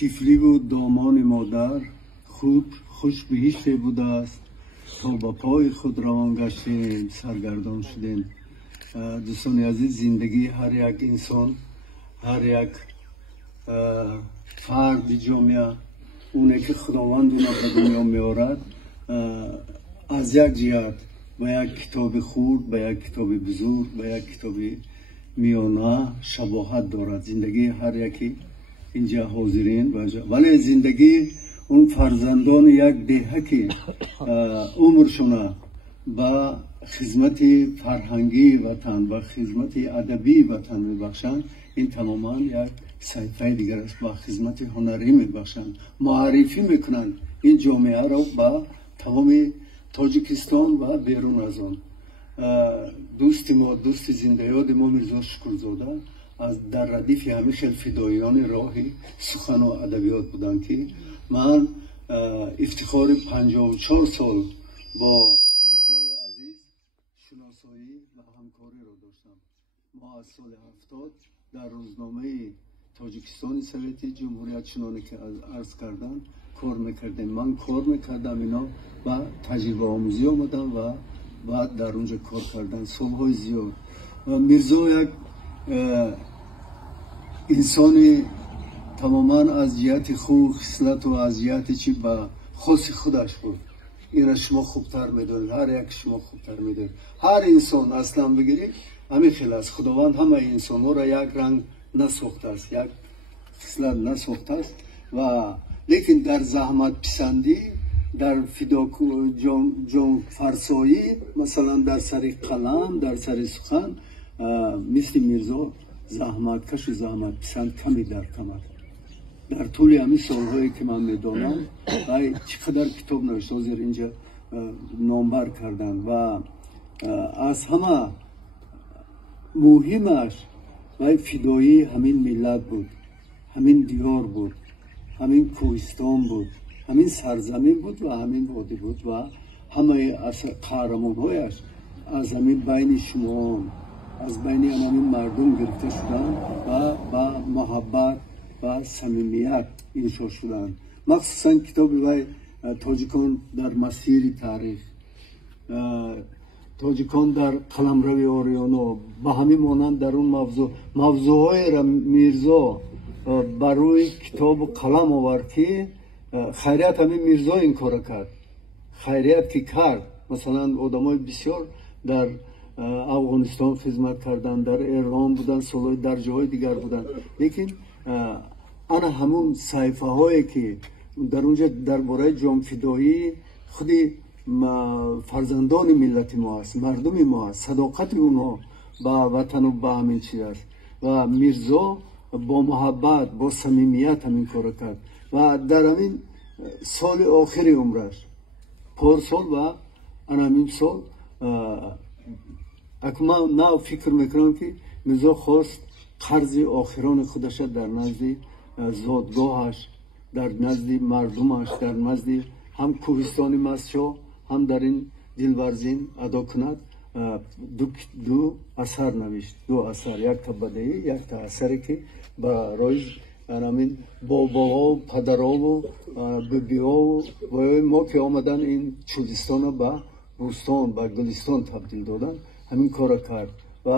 طفلی بود دامان مادر، خوب خوش بهشت بوده است. تا با پای خود روان گشتیم سرگردان شدیم. دوستان عزیز، زندگی هر یک انسان، هر یک فرد جامعه، اونه که خداوند اون به دنیا میارد، از یک جهت به یک کتاب خورد، به یک کتاب بزرگ، به یک کتاب میانه شباهت دارد. زندگی هر یکی اینجا حاضرین، ولی زندگی اون فرزندان یک دهه که عمرشون به خدمت فرهنگی وطن و خدمت ادبی وطن میبخشند، این تماما یک صحیفه دیگر است. با خدمت هنری میبخشند، معرفی میکنند این جامعه را به تمام تاجیکستان و بیرون از آن. دوست ما، دوست زنده یاد ما میرزا شکرزاده از در ردیف همه خیل فدایان راهی سخن و ادبیات بودند که من افتخار 54 سال با میرزای عزیز شناسایی و همکاری را داشتم. ما از سال 70 در روزنامه تاجیکستان سویتی جمهوریت چنانه که عرض کردن کار میکردیم. من کار میکردم، اینا و تجربه آموزی آمدن و بعد در اونجا کار کردن سالهای زیاد. میرزا یک انسانی تماما از جهت خوب خصلت و از جهت چی به خاص خودش بود. این شما خوبتر میدونید، هر یک شما خوبتر میدونید. هر انسان اصلا بگیرید همین خیلی است. خداوند همه انسان ها را یک رنگ نساخته است، یک خصلت نساخته است، و لیکن در زحمت پسندی، در فداکو جان فرسایی، مثلا در سر قلم، در سر سخن، مثل میرزا زحمت کش و زحمت پسند کمی در کمد. در طول همین سالهایی که من میدانم و چقدر کتاب نوشته زیر اینجا نامبر کردن، و از همه مهمش و فدایی همین ملت بود، همین دیار بود، همین کوهستان بود، همین سرزمین بود و همین وادی بود، و همه از قهرمان‌هایش از همین بین شما، از بین همین مردم گرفته شدن و با محبت و صمیمیت انشا شدن. مخصوصا کتاب وی تاجیکان در مسیر تاریخ، تاجیکان در قلمرو آریانا، با همین مانند در اون موضوعهای را میرزا بر روی کتاب و قلم آورد که خیریت همین میرزا این کار کرد. خیریت که کرد، مثلا آدمای بسیار در افغانستان خدمت کردن، در ایران بودن، سالهای در جاهای دیگر بودن، لیکن انا همون صحیفه هایی که در اونجا درباره جان فدایی خودی فرزندان ملت ما است، مردم ما است، صداقت اونها با وطن و با همین چیز است، و میرزا با محبت، با صمیمیت همین کار کرد. و در همین سال آخر عمرش، پارسال و همین سال، اکنون من فکر میکنم که میرزا خواست قرض آخران خودش در نزد زادگاهش، در نزد مردمش، در نزد هم کوهستان مسجد، هم در این دلورزین ادا کند. دو اثر نوشت، دو اثر، یک تا بدهی، یک تا اثری که برای همین بابا و پدرها و بیبی‌ها و ما که آمدن این چودستان به بوستان، به گلستان تبدیل دادن، همین کار کرد. و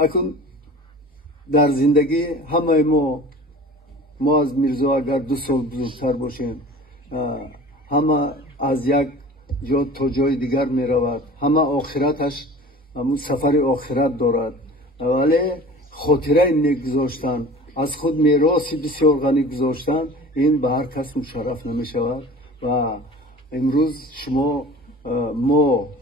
اکنون در زندگی همه ما از میرزا اگر 2 سال بزرگتر باشیم، همه از یک جا تا جای دیگر می رود، همه آخرتش همون سفر آخرت دارد، ولی خاطره نیک گذاشتن، از خود میراثی بسیار غنی گذاشتن، این به هر کس مشرف نمی شود. و امروز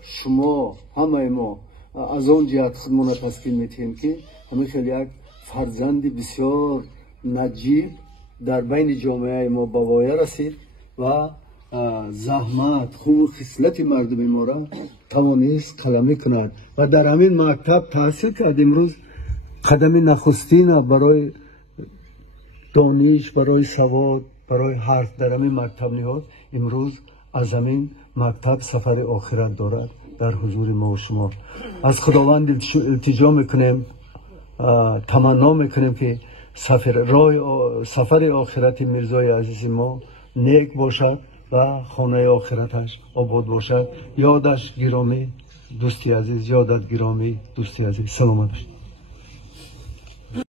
شما همه ما از آن جهت خودمون تسکین میتیم که همه خیلی یک فرزند بسیار نجیب در بین جامعه ما به وایه رسید و زحمت، خوب خصلت مردم ما را توانست قلمی کند و در همین مکتب تحصیل کرد. امروز قدم نخستین برای دانش، برای سواد، برای حرف در همین مکتب نهاد. امروز از همین مکتب سفر آخرت دارد در حضور ما و شما. از خداوند التجا میکنیم، تمنا میکنیم که سفر آخرت میرزای عزیز ما نیک باشد و خانه آخرتش آباد باشد. یادش گرامی دوستی عزیز، یادت گرامی دوستی عزیز. سلامت باشید.